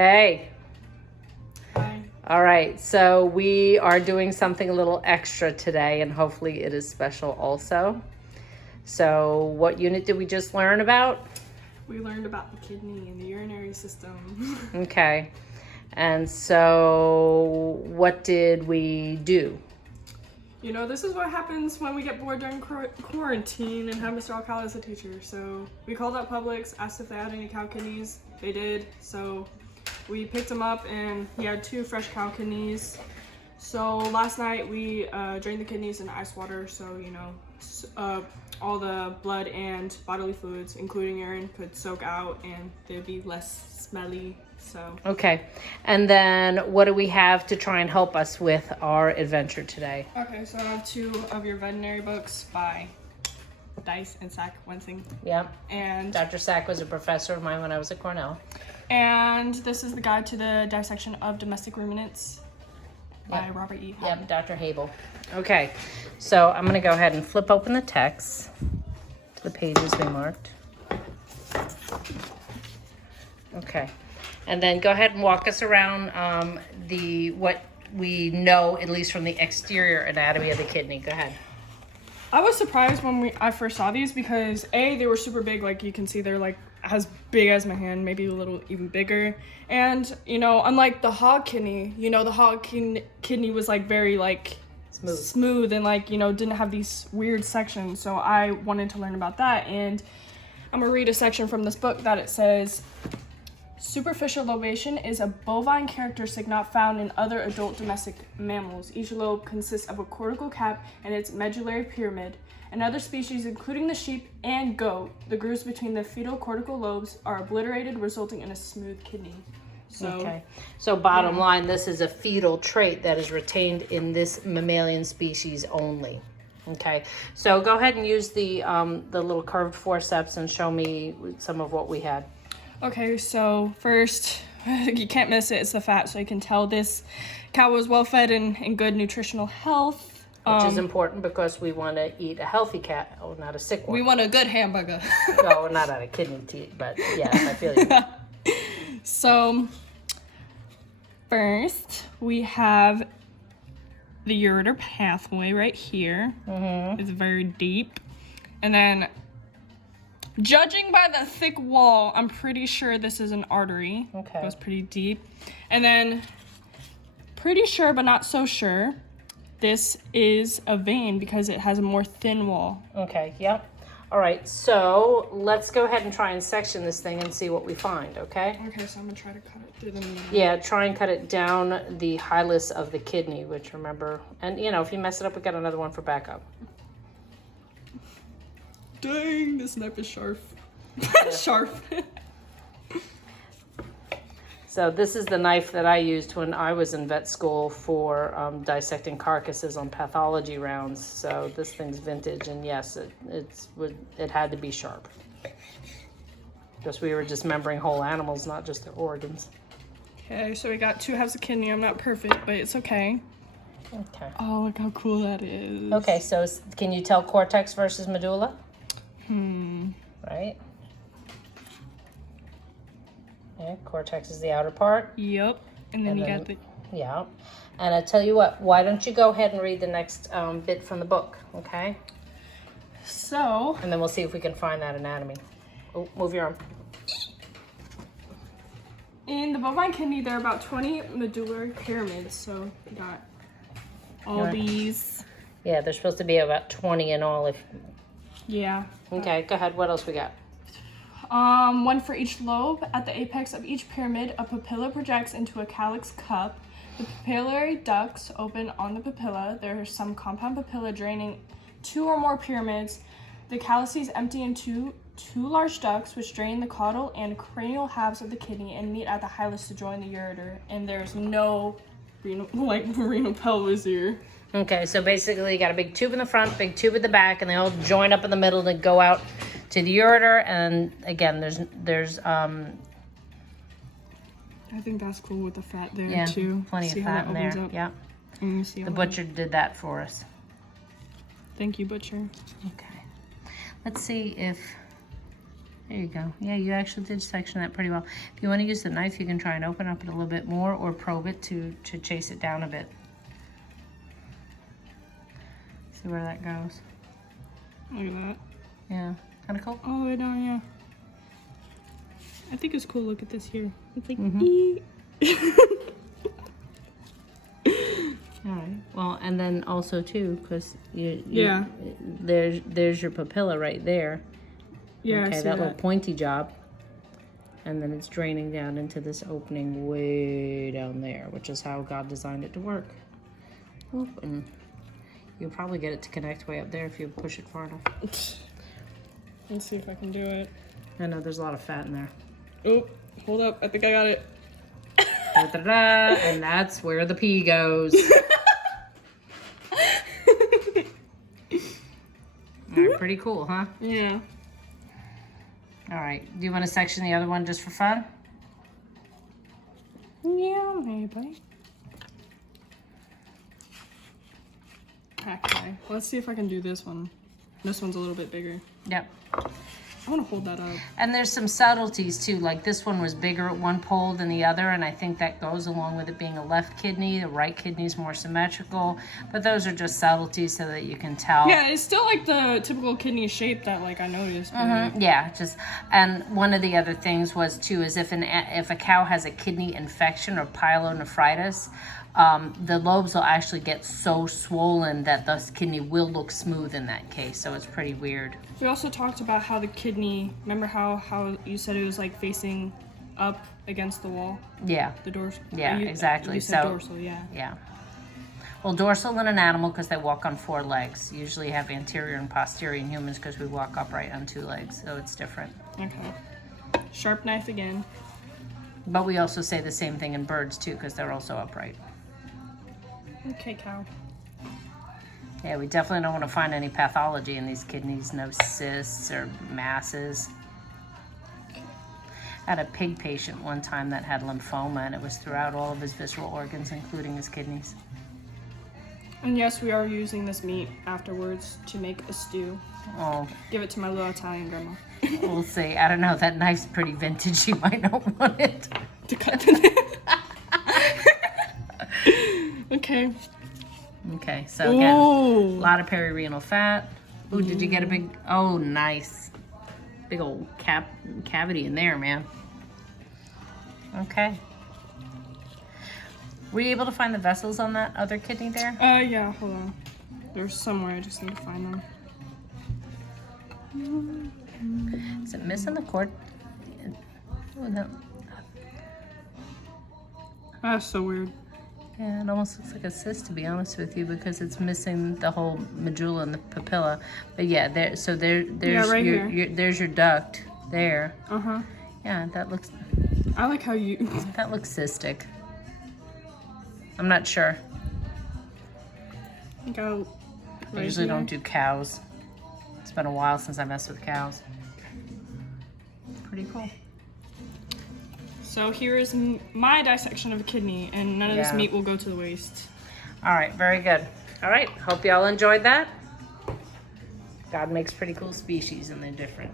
Hey. Hi. All right, so we are doing something a little extra today, and hopefully it is special also. So what unit did we just learn about? We learned about the kidney and the urinary system. Okay, and so what did we do? You know, this is what happens when we get bored during quarantine and have Mr. Alcala as a teacher. So we called up Publix, asked if they had any cow kidneys. They did, so we picked them up and he had 2 fresh cow kidneys. So last night we drained the kidneys in ice water, so you know, all the blood and bodily fluids, including urine, could soak out and they'd be less smelly. So Okay, and then what do we have to try and help us with our adventure today? okay, so I have 2 of your veterinary books by Dice and Sack Wensing. Yep, And Dr. Sack was a professor of mine when I was at Cornell. And this is the guide to the dissection of domestic ruminants by Robert E. Yep, Dr. Habel. Okay, so I'm going to go ahead and flip open the text to the pages we marked. Okay, and then go ahead and walk us around what we know, at least from the exterior anatomy of the kidney. Go ahead. I was surprised when I first saw these because they were super big. Like you can see, they're like as big as my hand, maybe a little even bigger. And you know, unlike the hog kidney, you know, the hog kidney was like very like smooth and like, you know, didn't have these weird sections. So I wanted to learn about that, and I'm gonna read a section from this book that it says, superficial lobation is a bovine characteristic not found in other adult domestic mammals. Each lobe consists of a cortical cap and its medullary pyramid. In other species, including the sheep and goat, the grooves between the fetal cortical lobes are obliterated, resulting in a smooth kidney. So bottom line, this is a fetal trait that is retained in this mammalian species only. Okay, so go ahead and use the little curved forceps and show me some of what we had. Okay, so first, you can't miss it, it's the fat, so you can tell this cow was well fed and in good nutritional health. Which is important because we want to eat a healthy cat, not a sick one. We want a good hamburger. No, not out of kidney teeth, but yes, I feel you. So, first, we have the Ureter Pathway right here. Mm-hmm. It's very deep. And then, judging by the thick wall, I'm pretty sure this is an artery. Okay. It goes pretty deep. And then, pretty sure but not so sure, this is a vein because it has a more thin wall. Okay, yep. All right, so let's go ahead and try and section this thing and see what we find, okay? Okay, so I'm going to try to cut it through the middle. Yeah, try and cut it down the hilus of the kidney, which remember, and you know, if you mess it up, we got another one for backup. Dang, this knife is sharp. Sharp. So this is the knife that I used when I was in vet school for dissecting carcasses on pathology rounds. So this thing's vintage, and yes, it had to be sharp. Because we were dismembering whole animals, not just their organs. Okay, so we got 2 halves of kidney. I'm not perfect, but it's okay. Okay. Oh, look how cool that is. Okay, so can you tell cortex versus medulla? Right? Okay, cortex is the outer part. Yep. And then you got the... Yeah. And I tell you what, why don't you go ahead and read the next bit from the book, okay? So... And then we'll see if we can find that anatomy. Oh, move your arm. In the bovine kidney, there are about 20 medullary pyramids. So you got all these. Yeah, there's supposed to be about 20 in all. Yeah. Okay, go ahead. What else we got? One for each lobe. At the apex of each pyramid, a papilla projects into a calyx cup. The papillary ducts open on the papilla. There are some compound papilla draining 2 or more pyramids. The calyces empty into 2 large ducts, which drain the caudal and cranial halves of the kidney and meet at the hilus to join the ureter. And there's no renal pelvis here. Okay, so basically you got a big tube in the front, big tube at the back, and they all join up in the middle to go out to the ureter. And again, there's I think that's cool with the fat there too. Plenty of fat in there. Up. Yeah. And you see the butcher did that for us. Thank you, butcher. Okay. Let's see if There you go. Yeah, you actually did section that pretty well. If you want to use the knife, you can try and open up it a little bit more or probe it to chase it down a bit. See where that goes. Look at that. Yeah, kind of cool. All the way down, yeah. I think it's cool. Look at this here. It's like, All right. Well, and then also too, because Yeah. there's your papilla right there. Yeah, I Okay, see that little pointy job, and then it's draining down into this opening way down there, which is how God designed it to work. Oop, and you'll probably get it to connect way up there if you push it far enough. Let's see if I can do it. I know there's a lot of fat in there. Oh, hold up. I think I got it. Da-da-da, and that's where the pee goes. All right, pretty cool, huh? Yeah. All right, do you want to section the other one just for fun? Yeah, maybe. Okay, let's see if I can do this one. This one's a little bit bigger. Yep. I want to hold that up. And there's some subtleties too, like this one was bigger at one pole than the other, and I think that goes along with it being a left kidney. The right kidney is more symmetrical, but those are just subtleties so that you can tell. Yeah, it's still like the typical kidney shape that like I noticed. But Yeah, just, and one of the other things was too is if a cow has a kidney infection or pyelonephritis, the lobes will actually get so swollen that the kidney will look smooth in that case. So it's pretty weird. We also talked about how the kidney, remember how you said it was like facing up against the wall? Yeah. The dorsal? Yeah, exactly. You said So- dorsal, yeah. Yeah. Well, dorsal in an animal because they walk on 4 legs. Usually have anterior and posterior in humans because we walk upright on 2 legs. So it's different. Okay. Sharp knife again. But we also say the same thing in birds too because they're also upright. Okay, cow. Yeah, we definitely don't want to find any pathology in these kidneys, no cysts or masses. I had a pig patient one time that had lymphoma, and it was throughout all of his visceral organs, including his kidneys. And yes, we are using this meat afterwards to make a stew. Oh, Give it to my little Italian grandma. we'll see. I don't know. That knife's pretty vintage. You might not want it. To cut the Okay. Okay, so again, a Ooh. lot of perirenal fat. Ooh, did you get a big, oh, nice. Big old cavity in there, man. Okay. Were you able to find the vessels on that other kidney there? Yeah, hold on. There's somewhere, I just need to find them. Is it missing the cord? Oh, no. That's so weird. Yeah, it almost looks like a cyst, to be honest with you, because it's missing the whole medulla and the papilla. But yeah, there's right there's your duct there. Uh-huh. Yeah, that looks I like how you... cystic. I'm not sure. Go I right usually here. don't do cows. It's been a while since I messed with cows. Pretty cool. So here is my dissection of a kidney, and none of this Yeah. meat will go to the waste. All right, very good. All right, hope y'all enjoyed that. God makes pretty cool species, and they're different.